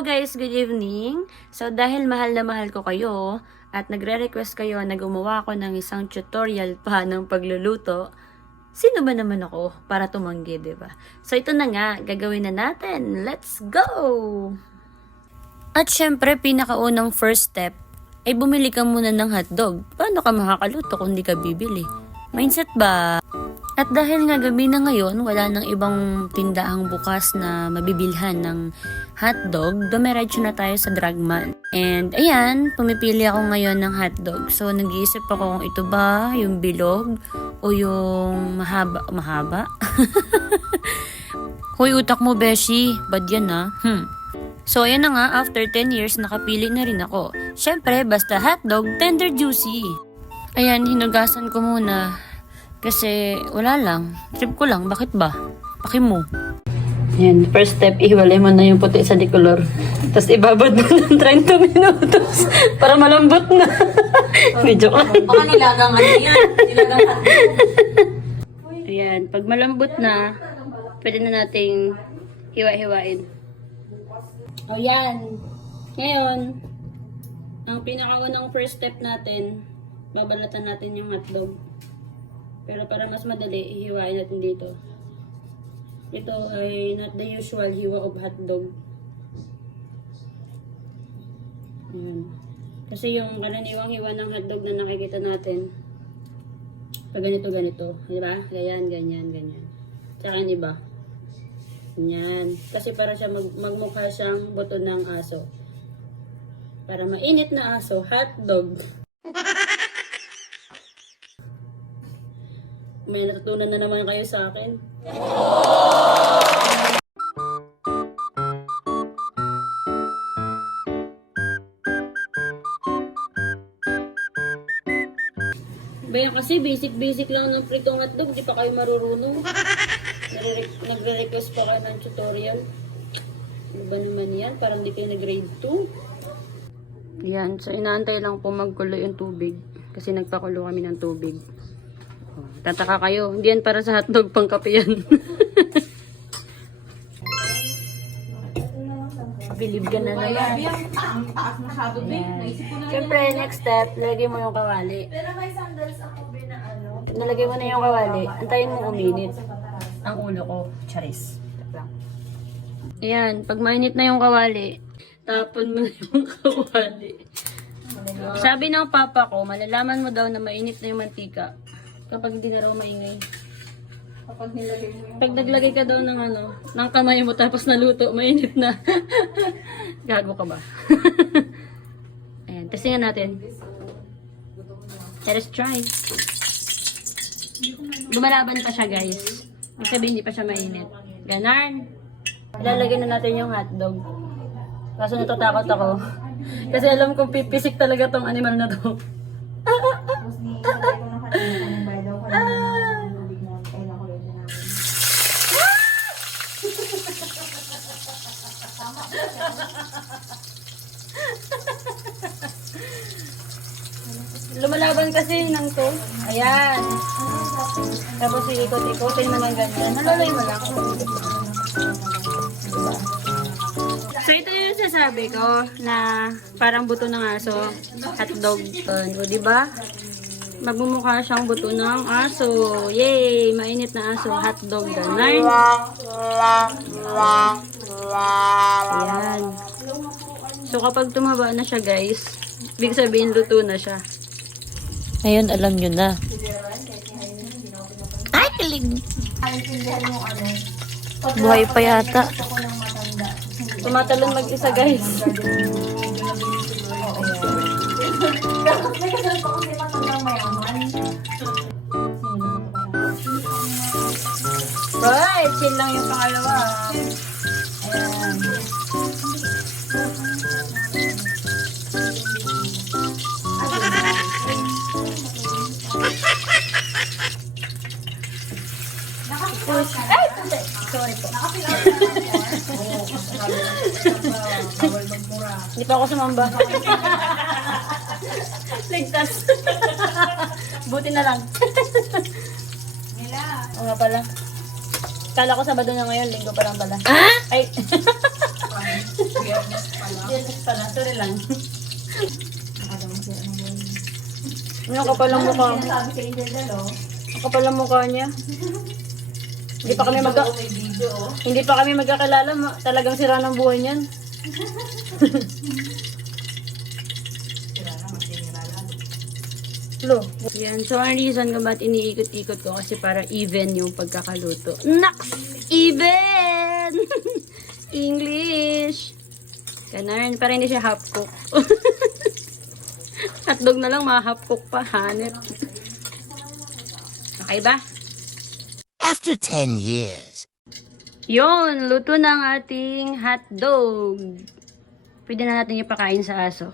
Hello guys, good evening. So dahil mahal na mahal ko kayo at nagre-request kayo na gumawa ako ng isang tutorial pa ng pagluluto, sino ba naman ako para tumanggi, diba? So ito na nga, gagawin na natin. Let's go! At syempre, pinakaunang first step ay bumili ka muna ng hotdog. Paano ka makakaluto kung di ka bibili? Mindset ba? At dahil nga gabi na ngayon, wala nang ibang tindahang bukas na mabibilhan ng hotdog, dumiretso na tayo sa Dragman. And ayan, pumipili ako ngayon ng hotdog. So nag-iisip ako kung ito ba yung bilog o yung mahaba? Hoy, utak mo, Beshi. Bad yan ha? So ayan na nga, after 10 years, nakapili na rin ako. Syempre, basta hotdog, tender juicy. Ayan, hinugasan ko muna. Kasi wala lang. Trip ko lang. Bakit ba? Paki mo. Yan. First step, ihiwalay mo na yung puti sa dikolor. Tapos ibabad mo ng 30 minutos para malambot na. Medyo ka. Baka nilagang ano yan. Nilagang Ayan. Pag malambot na, pwede na nating hiwa-hiwain. O yan. Ngayon, ang pinakaunang first step natin, babalatan natin yung hotdog. Pero para mas madali, ihiwain natin dito. Ito ay not the usual hiwa of hotdog. Ayan. Kasi yung karaniwang hiwa ng hotdog na nakikita natin, pag ganito. Diba? Ganyan. Tsaka yung iba. Ganyan. Kasi para siya magmukha siyang buto ng aso. Para mainit na aso, hotdog. May natutunan na naman kayo sa akin. Bayan kasi basic lang ng pritong hotdog, di pa kayo marurunong. Nagre-request pa kayo ng tutorial. Ano ba naman yan? Parang di kayo nag-grade 2. Yan, so inaantay lang po magkulo yung tubig. Kasi nagpakulo kami ng tubig. Tataka kayo, hindi yan para sa hotdog, pang kape yan. Believe ka na naman. Ang taas masyado din. Naisip ko na Siyempre, next step, lagay mo yung kawali. Pero may sandals ako na ano. Nalagay mo na yung kawali, antayin mo uminit. Ang ulo ko, charis. Ayan, pag mainit na yung kawali, tapon mo na yung kawali. Sabi ng papa ko, malalaman mo daw na mainit na yung mantika kapag hindi na raw maingay. Kapag nilagay mo yung... Pag naglagay ka daw ng kamay mo tapos naluto, mainit na. Gago ka ba? Ayan, testingan natin. Let us try. Lumalaban pa siya, guys. Ibig sabihin, hindi pa siya mainit. Ganon. Ilalagay na natin yung hotdog. Kaso natatakot ako. Kasi alam kong pipisik talaga tong animal na to. Tapos nilagay ko ng kanina bayad daw ko ng tubig na kailan ko yun na. Lumalaban kasi ng to. Ayan. Tapos iikot-ikotin mo ng ganyan. Nalulay mo lang. So ito yung sasabi ko na parang buto ng aso, hotdog. O diba? Magmumukha siyang buto ng aso. Yay! Mainit na aso, hotdog. Ganun. Ayan. So kapag tumaba na siya, guys, ibig sabihin luto na siya. Ngayon alam nyo na. Ay, kilig! Naintindihan mo ano. Buhay pa yata. Ako ng matanda. Tumatalon mag-isa, guys. Dapat may kasal pa kasi matandang mayaman. Right, chill lang yung pangalawa. Ayan. Push. Ay, puti. Sorry po. Hindi pa ako sumamba. Ligtas. Buti na lang. Nila. Oo nga pala. Kala ko Sabado na ngayon, Linggo pa lang pala. Ah? Ay. Yes, pala. Sorry lang. Nakadamang sila ng buhay. Ano kapal ang mukha? Sinasabi kay Angel Dalo. Ang kapal ang mukha niya. Hindi pa kami hindi pa kami magkakilala. Talagang sira ng buhay niyan. Lo. Yan. So, ang reason kung ba't iniikot-ikot ko kasi para even yung pagkakaluto. Naks! Even! English! Ganun. Para hindi siya half cook. Hotdog na lang, half cook pa. Hanip. Okay ba? After 10 years. Yon, luto na ang ating hotdog. Pwede na natin ipakain sa aso.